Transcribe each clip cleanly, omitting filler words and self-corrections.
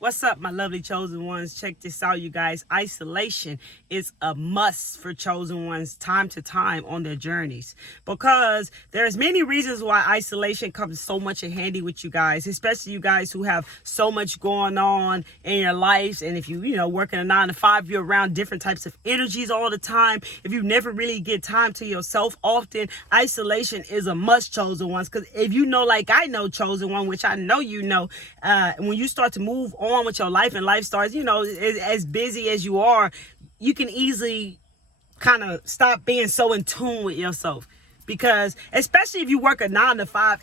What's up, my lovely chosen ones? Check this out, you guys. Isolation is a must for chosen ones time to time on their journeys, because there's many reasons why isolation comes so much in handy with you guys, especially you guys who have so much going on in your lives. And if you working a 9 to 5, you're around different types of energies all the time. If you never really get time to yourself often, isolation is a must, chosen ones. Because if you know, like I know, chosen one, which I know when you start to move on with your life and life starts, as busy as you are, you can easily kind of stop being so in tune with yourself. Because especially if you work a 9 to 5,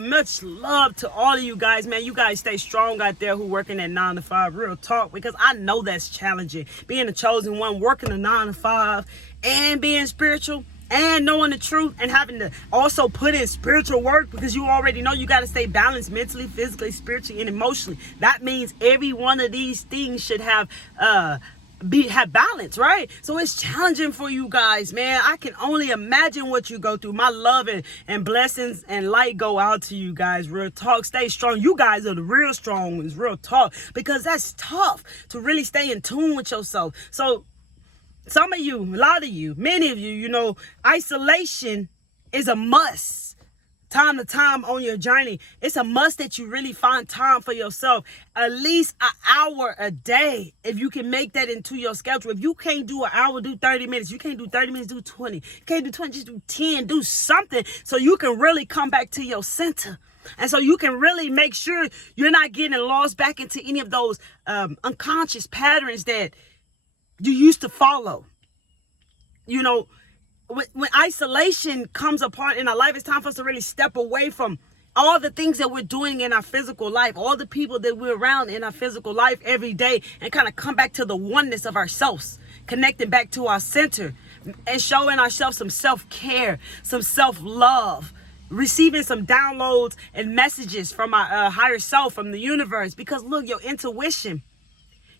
much love to all of you guys, man. You guys stay strong out there who working at 9 to 5, real talk, because I know that's challenging. Being a chosen one, working a 9 to 5 and being spiritual and knowing the truth and having to also put in spiritual work, because you already know you got to stay balanced mentally, physically, spiritually, and emotionally. That means every one of these things should have balance, right? So it's challenging for you guys, man. I can only imagine what you go through. My love and blessings and light go out to you guys, real talk. Stay strong. You guys are the real strong ones, real talk, because that's tough to really stay in tune with yourself. So some of you, a lot of you, many of you, isolation is a must. Time to time on your journey, it's a must that you really find time for yourself, at least an hour a day. If you can make that into your schedule. If you can't do an hour, do 30 minutes. You can't do 30 minutes, do 20. You can't do 20, just do 10. Do something so you can really come back to your center. And so you can really make sure you're not getting lost back into any of those unconscious patterns that you used to follow. When isolation comes apart in our life, it's time for us to really step away from all the things that we're doing in our physical life, all the people that we're around in our physical life every day, and kind of come back to the oneness of ourselves, connecting back to our center and showing ourselves some self-care, some self-love, receiving some downloads and messages from our higher self, from the universe. Because look, your intuition,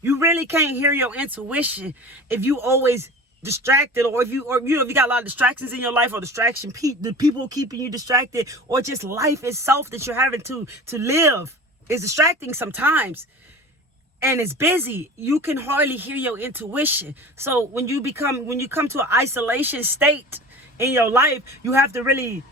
you really can't hear your intuition if you always distracted, or if you got a lot of distractions in your life, or the people keeping you distracted, or just life itself that you're having to live is distracting sometimes, and it's busy. You can hardly hear your intuition. So when you come to an isolation state in your life, you have to really,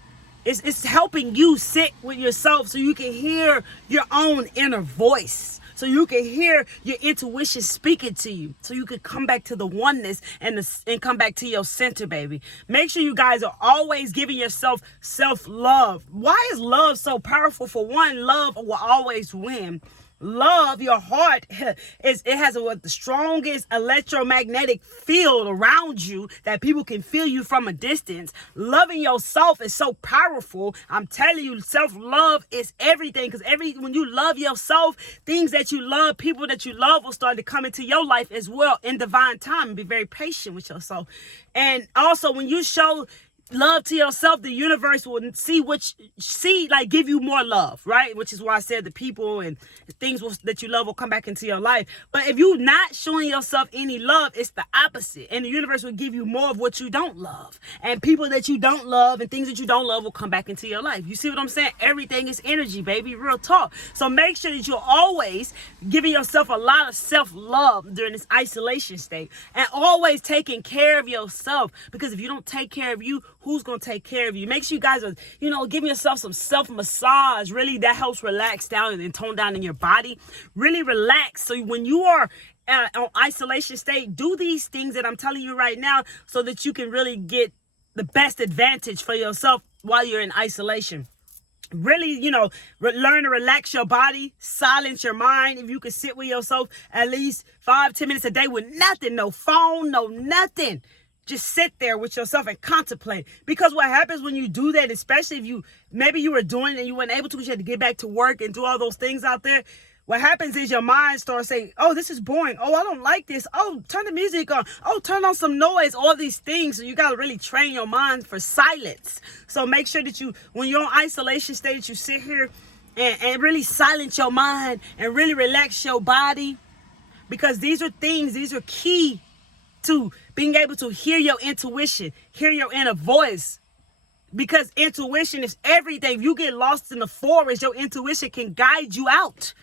it's helping you sit with yourself so you can hear your own inner voice. So you can hear your intuition speaking to you. So you can come back to the oneness and come back to your center, baby. Make sure you guys are always giving yourself self-love. Why is love so powerful? For one, love will always win. Love, your heart, it has the strongest electromagnetic field around you that people can feel you from a distance. Loving yourself is so powerful. I'm telling you, self-love is everything. Because when you love yourself, things that you love, people that you love will start to come into your life as well in divine time. And be very patient with yourself. And also, when you show love to yourself, the universe will give you more love, right? Which is why I said the people and things that you love will come back into your life. But if you're not showing yourself any love, it's the opposite. And the universe will give you more of what you don't love. And people that you don't love and things that you don't love will come back into your life. You see what I'm saying? Everything is energy, baby. Real talk. So make sure that you're always giving yourself a lot of self-love during this isolation state. And always taking care of yourself. Because if you don't take care of you, who's going to take care of you? Make sure you guys are, giving yourself some self-massage. Really, that helps relax down and tone down in your body. Really relax. So when you are on isolation state, do these things that I'm telling you right now so that you can really get the best advantage for yourself while you're in isolation. Really, learn to relax your body, silence your mind. If you can sit with yourself at least 5-10 minutes a day with nothing, no phone, no nothing. Just sit there with yourself and contemplate. Because what happens when you do that, especially if maybe you were doing it and you weren't able to, because you had to get back to work and do all those things out there. What happens is your mind starts saying, oh, this is boring. Oh, I don't like this. Oh, turn the music on. Oh, turn on some noise. All these things. So you got to really train your mind for silence. So make sure that when you're on isolation state, you sit here and really silence your mind and really relax your body. Because these are key to being able to hear your intuition, hear your inner voice. Because intuition is everything. If you get lost in the forest, your intuition can guide you out.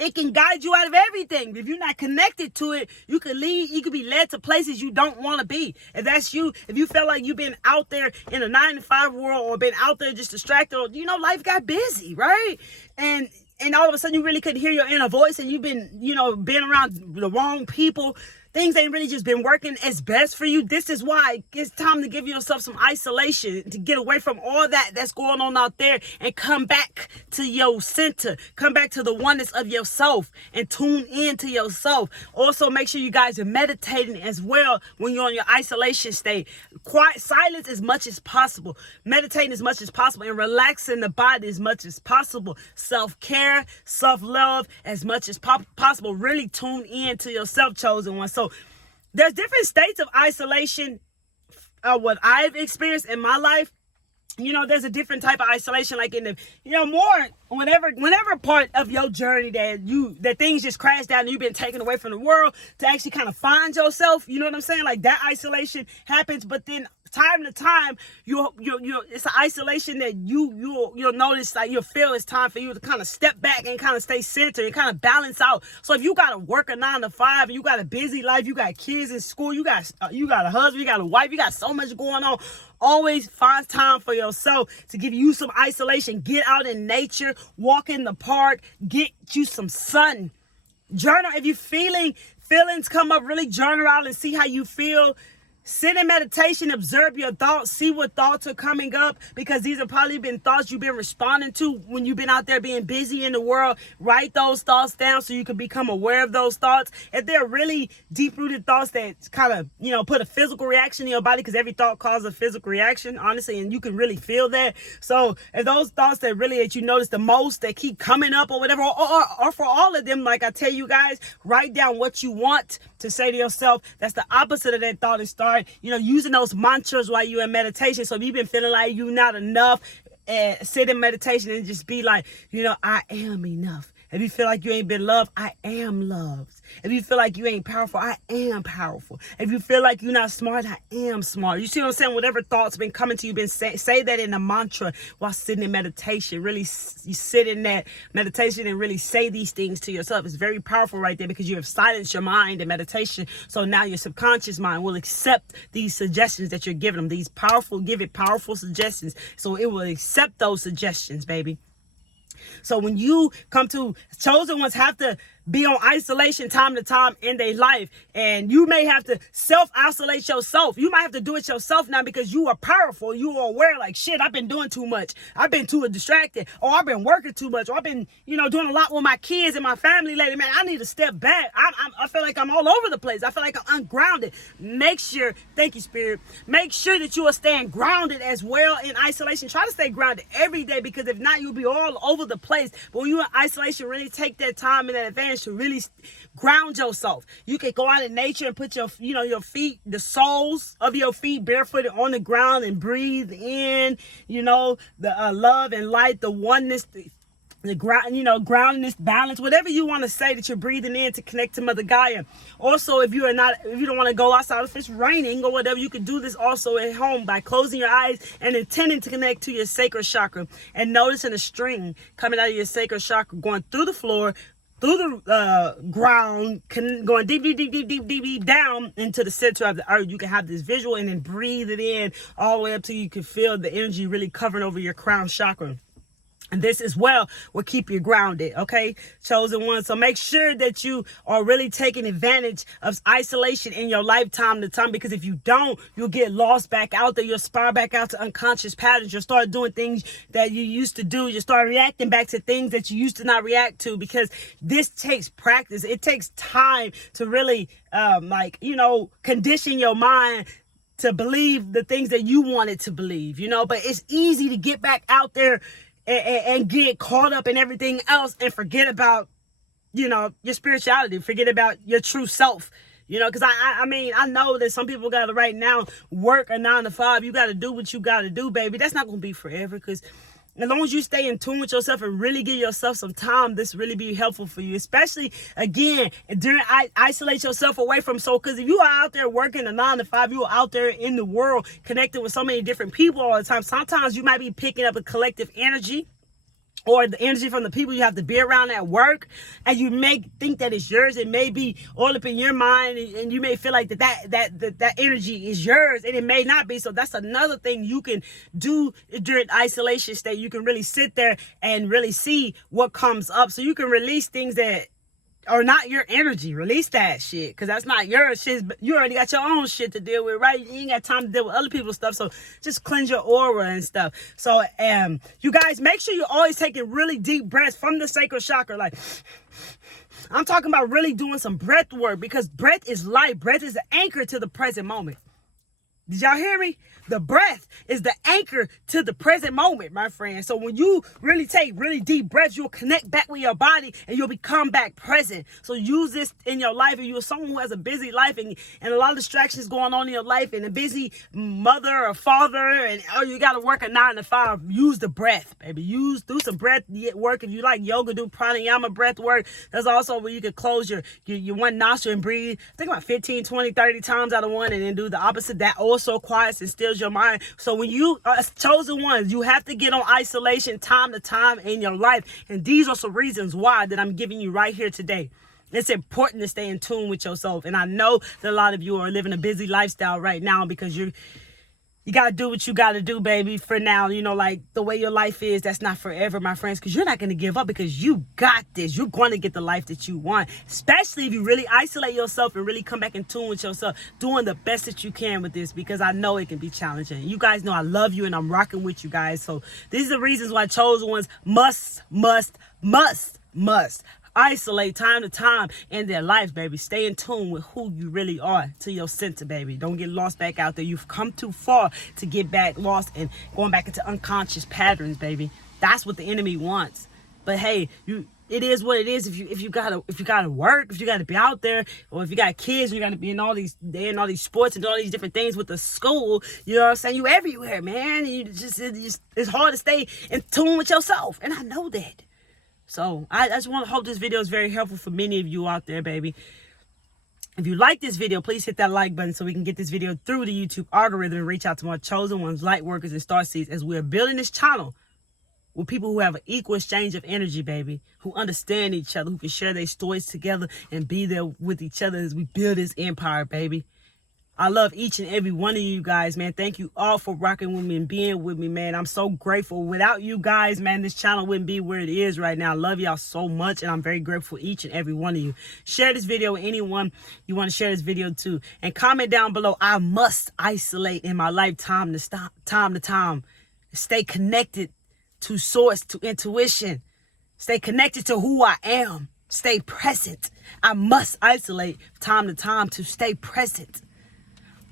It can guide you out of everything. If you're not connected to it, you could be led to places you don't want to be. If that's you, if you feel like you've been out there in a 9-to-5 world or been out there just distracted, or, life got busy, right? And all of a sudden you really couldn't hear your inner voice, and you've been, been around the wrong people. Things ain't really just been working as best for you. This is why it's time to give yourself some isolation, to get away from all that's going on out there and come back to your center. Come back to the oneness of yourself and tune in to yourself. Also, make sure you guys are meditating as well when you're on your isolation state. Quiet silence as much as possible. Meditating as much as possible and relaxing the body as much as possible. Self-care, self-love as much as possible. Really tune in to yourself, chosen one. So there's different states of isolation. What I've experienced in my life, there's a different type of isolation, like in the, more whenever part of your journey that things just crash down and you've been taken away from the world to actually kind of find yourself. You know what I'm saying? Like that isolation happens, but then time to time, it's an isolation that you'll notice, like you'll feel it's time for you to kind of step back and kind of stay centered and kind of balance out. So if you got to work a 9-to-5 and you got a busy life, you got kids in school, you got a husband, you got a wife, you got so much going on. Always find time for yourself to give you some isolation. Get out in nature, walk in the park, get you some sun. Journal. If you feelings come up, really journal out and see how you feel. Sit in meditation, observe your thoughts, see what thoughts are coming up, because these have probably been thoughts you've been responding to when you've been out there being busy in the world. Write those thoughts down so you can become aware of those thoughts. If they're really deep-rooted thoughts that kind of, put a physical reaction in your body, because every thought causes a physical reaction, honestly, and you can really feel that. So if those thoughts that you notice the most, that keep coming up or whatever, or for all of them, like I tell you guys, write down what you want to say to yourself. That's the opposite of that thought, and start using those mantras while you're in meditation. So if you've been feeling like you're not enough, sit in meditation and just be like, I am enough. If you feel like you ain't been loved, I am loved. If you feel like you ain't powerful, I am powerful. If you feel like you're not smart, I am smart. You see what I'm saying? Whatever thoughts been coming to you, say that in a mantra while sitting in meditation. Really, you sit in that meditation and really say these things to yourself. It's very powerful right there, because you have silenced your mind in meditation. So now your subconscious mind will accept these suggestions that you're giving them. Give it powerful suggestions. So it will accept those suggestions, baby. So when you come to, chosen ones have to be on isolation time to time in their life, and you may have to self-isolate yourself. You might have to do it yourself now, because you are powerful. You are aware, like, shit, I've been doing too much. I've been too distracted, or I've been working too much, or I've been, doing a lot with my kids and my family lately. Man, I need to step back. I feel like I'm all over the place. I feel like I'm ungrounded. Make sure, thank you, Spirit. Make sure that you are staying grounded as well in isolation. Try to stay grounded every day, because if not, you'll be all over the place. But when you're in isolation, really take that time and that advantage to really ground yourself. You can go out in nature and put your feet, the soles of your feet barefooted on the ground, and breathe in, the love and light, the oneness, the ground, groundedness, balance, whatever you want to say that you're breathing in to connect to Mother Gaia. Also, if you don't want to go outside, if it's raining or whatever, you can do this also at home by closing your eyes and intending to connect to your sacral chakra, and noticing a string coming out of your sacral chakra, going through the floor, through the ground, going deep down into the center of the earth. You can have this visual and then breathe it in all the way up till you can feel the energy really covering over your crown chakra. And this as well will keep you grounded, okay, chosen one. So make sure that you are really taking advantage of isolation in your lifetime to time, because if you don't, you'll get lost back out there. You'll spiral back out to unconscious patterns. You'll start doing things that you used to do. You'll start reacting back to things that you used to not react to, because this takes practice. It takes time to really, condition your mind to believe the things that you wanted to believe, but it's easy to get back out there and get caught up in everything else and forget about, your spirituality, forget about your true self, because I know that some people got to right now work a 9-to-5. You got to do what you got to do, baby. That's not going to be forever, because as long as you stay in tune with yourself and really give yourself some time, this really be helpful for you, especially, again, isolate yourself away from, because if you are out there working a 9-to-5, you are out there in the world connected with so many different people all the time. Sometimes you might be picking up a collective energy or the energy from the people you have to be around at work, and you may think that it's yours. It may be all up in your mind, and you may feel like that energy is yours, and it may not be. So that's another thing you can do during isolation state. You can really sit there and really see what comes up, so you can release things that are not your energy. Release that shit, because that's not your shit. You already got your own shit to deal with, right? You ain't got time to deal with other people's stuff. So just cleanse your aura and stuff. So you guys, make sure you're always taking really deep breaths from the sacral chakra. Like, I'm talking about really doing some breath work, because breath is life. Breath is the anchor to the present moment. Did y'all hear me? The breath is the anchor to the present moment, my friend. So when you really take really deep breaths, you'll connect back with your body and you'll become back present. So use this in your life. If you're someone who has a busy life and a lot of distractions going on in your life, and a busy mother or father, and you got to work a 9 to 5, use the breath, baby. Do some breath work. If you like yoga, do pranayama breath work. There's also where you can close your one nostril and breathe. Think about 15, 20, 30 times out of one, and then do the opposite. That also quiets and stills your mind. So when you are chosen ones, you have to get on isolation time to time in your life. And these are some reasons why that I'm giving you right here today. It's important to stay in tune with yourself. And I know that a lot of you are living a busy lifestyle right now, because you got to do what you got to do, baby, for now. You know, like the way your life is, that's not forever, my friends, because you're not going to give up, because you got this. You're going to get the life that you want, especially if you really isolate yourself and really come back in tune with yourself, doing the best that you can with this, because I know it can be challenging. You guys know I love you and I'm rocking with you guys. So these are the reasons why chosen ones must isolate time to time in their lives, baby. Stay in tune with who you really are, to your center, baby. Don't get lost back out there. You've come too far to get back lost and going back into unconscious patterns, baby. That's what the enemy wants. But hey, it is what it is. If you gotta work, if you gotta be out there, or if you got kids, you gotta be in all these sports and all these different things with the school. You know what I'm saying? You everywhere, man. It's hard to stay in tune with yourself, and I know that. So I just want to hope this video is very helpful for many of you out there, baby. If you like this video, please hit that like button so we can get this video through the YouTube algorithm and reach out to more chosen ones, light workers, and starseeds, as we're building this channel with people who have an equal exchange of energy, baby, who understand each other, who can share their stories together and be there with each other as we build this empire, baby. I love each and every one of you guys, man. Thank you all for rocking with me and being with me, man. I'm so grateful. Without you guys, man, this channel wouldn't be where it is right now. I love y'all so much, and I'm very grateful for each and every one of you. Share this video with anyone you want to share this video to. And comment down below, I must isolate in my lifetime time to time. Stay connected to source, to intuition. Stay connected to who I am. Stay present. I must isolate time to time to stay present.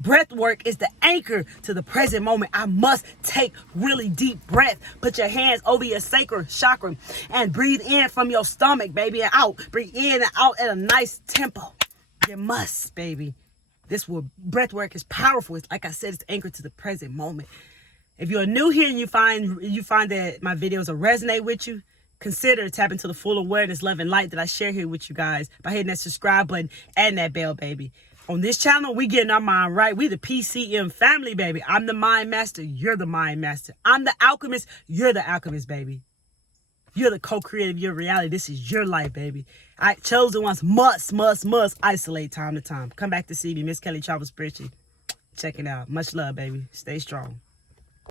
Breath work is the anchor to the present moment. I must take really deep breath. Put your hands over your sacral chakra and breathe in from your stomach, baby, and out. Breathe in and out at a nice tempo. You must, baby. Breath work is powerful. It's, like I said, it's the anchor to the present moment. If you're new here and you find that my videos resonate with you, consider tapping into the full awareness, love, and light that I share here with you guys by hitting that subscribe button and that bell, baby. On this channel, we getting our mind right. We the PCM family, baby. I'm the mind master. You're the mind master. I'm the alchemist. You're the alchemist, baby. You're the co-creator of your reality. This is your life, baby. Chosen ones must isolate time to time. Come back to see me, Miss Kelly Travel Spiritually. Check it out. Much love, baby. Stay strong.